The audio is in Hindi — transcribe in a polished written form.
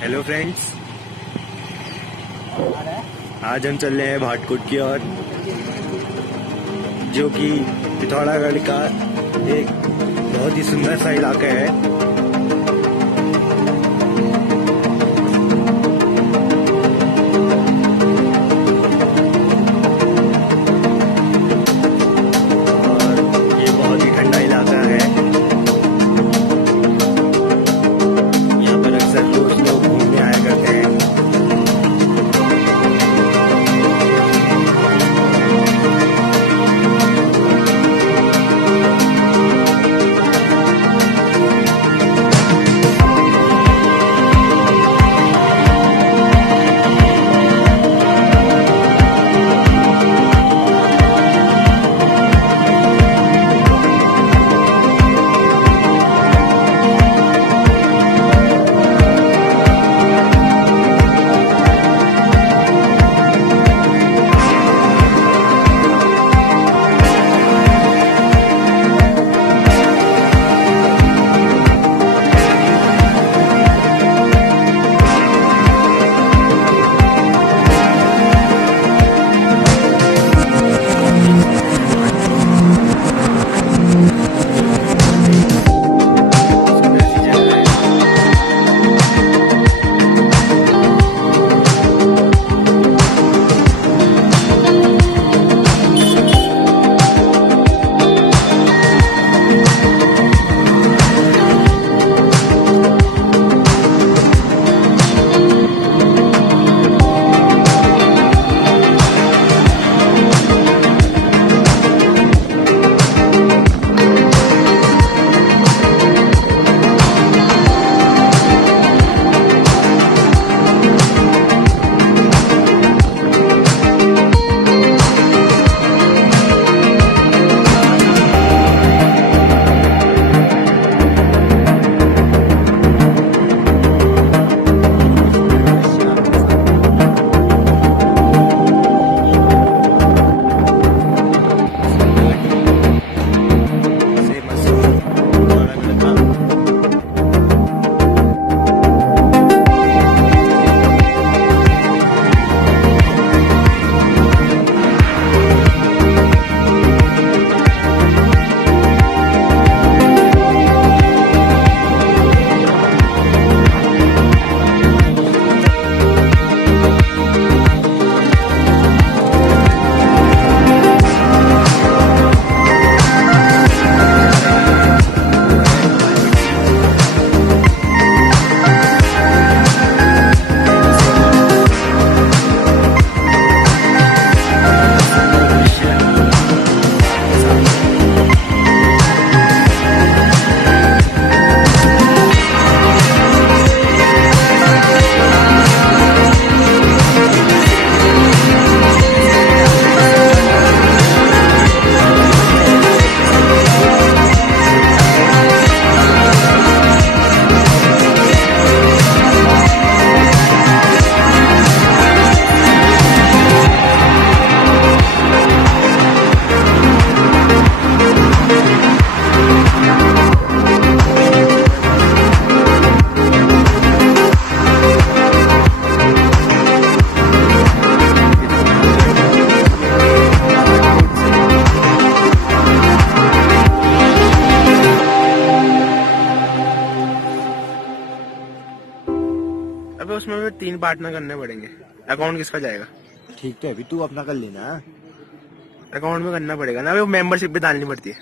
हेलो फ्रेंड्स, आज हम चल रहे हैं भाटकुट की ओर, जो कि पिथौरागढ़ का एक बहुत ही सुंदर सा इलाका है। और ये बहुत ही ठंडा इलाका है। यहाँ पर अक्सर दोस्त लोग घूमने आया करते हैं। अबे उसमें भी 3 पार्टनर करने पड़ेंगे। अकाउंट किसका जाएगा? ठीक तो है, अभी तू अपना कर लेना। अकाउंट में करना पड़ेगा ना, वो मेंबरशिप भी डालनी पड़ती है।